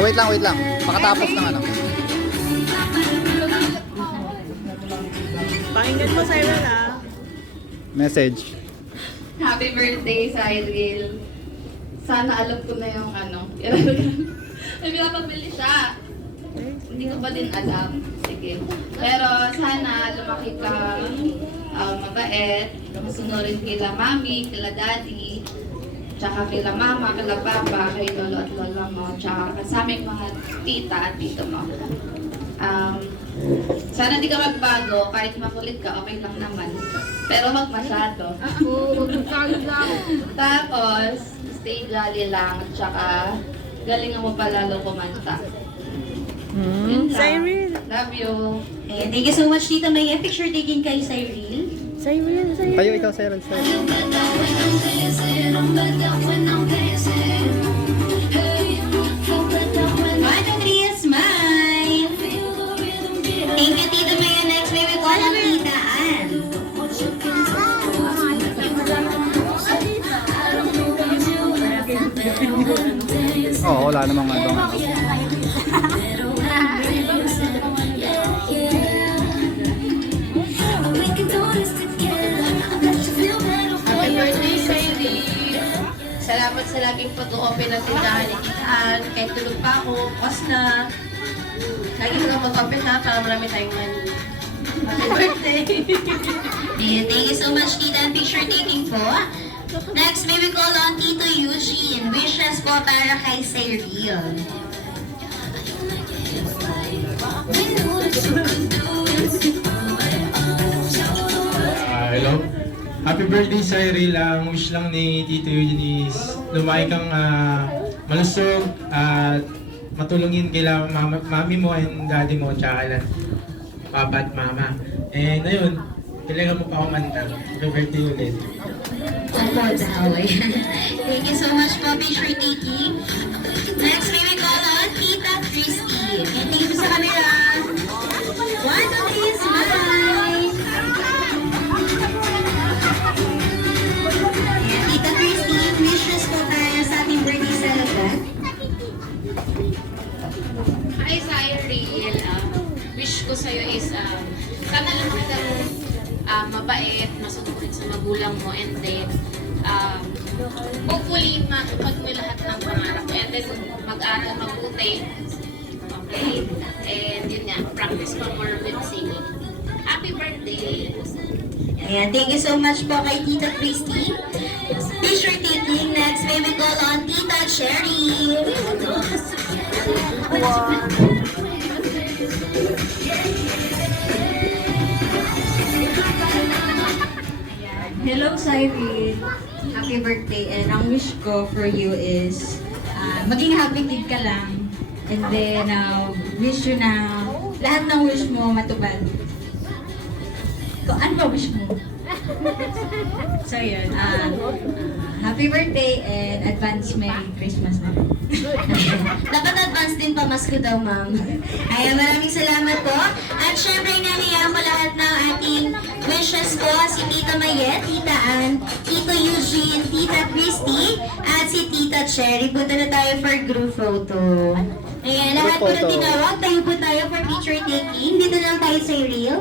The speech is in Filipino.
Wait lang, wait lang. Pakatapos ng ano. Pakinggan mo, Cyril, ah. Message. Happy birthday, Cyril. Sana alam ko na yung ano. May pinapabili siya. Hindi ko pa din alam. Sige. Pero sana lumaki ka mabait. Masunurin kila mami, kila daddy, tsaka kila mama, kila papa, kay lolo at lola mo, tsaka sa aming mga tita at tito mo. Sana di ka magbago, kahit makulit ka, okay lang naman. Pero wag masyado. Tapos, stay jolly lang, tsaka galingan mo pa lalo kumanta. Yun lang. Cyril. Love you. Ayan, thank you so much, Tita May. Picture taking kay Cyril. Cyril. Tayo ikaw, Cyril. One, two, three, smile. Thank you, Tita May. Next, may we call on Tita Ann. Oo, wala namang ano. Happy birthday, Sadie! Salamat sa laging pag-open ng tindahan ni Titaan. Kahit tulog pa ako, bukas na. Lagi ko lang mag-open na para marami tayong money. Happy birthday! Ayan, thank you so much, Tita. Picture taking po. Next, may we call on Tito Eugene. Wishes po para kay Cyril. Hello. Happy birthday, Cyril. Ang wish lang ni Tito Eugene is lumaki kang malusog at matulungin kila mami mo and daddy mo tsaka lang papa at mama. And ayun, kailangan mo pa kumanta. Happy birthday ulit. Opo, daw. Thank you so much po, picture taking. Next, may we call on Tita Christy. And thank you sa camera. One, two, three, smile. Ayan, Tita Christy, wishes po para sa ating birthday celebrant. Hi, Cyril. Wish ko sa'yo is sana lang kang mabait, masunurin sa magulang mo, and then hopefully matupad mo lahat ng pangarap mo, and then mag-aral mabuti. Okay? And yun nga, practice pa more with singing. Happy birthday! Ayan, thank you so much po kay Tita Christy. Picture taking. Next, may we call on Tita Cherry. Hello, Cyril. Happy birthday. And ang wish ko for you is maging happy kid ka lang. And then, wish you na lahat ng wish mo matupad. Ano ba wish mo? So, yun. Happy birthday and advance Merry Christmas na rin. Dapat advance din pamasko daw, ma'am. Ayan, maraming salamat po. At syempre, naniyan ko lahat ng ating wishes po. Si Tita Mayet, Tita Ann, Tito Eugene, Tita Christy, at si Tita Cherry. Punta na tayo for group photo. Ayan, lahat po na tinawag. Tayo po tayo for picture taking. Dito lang tayo sa reel.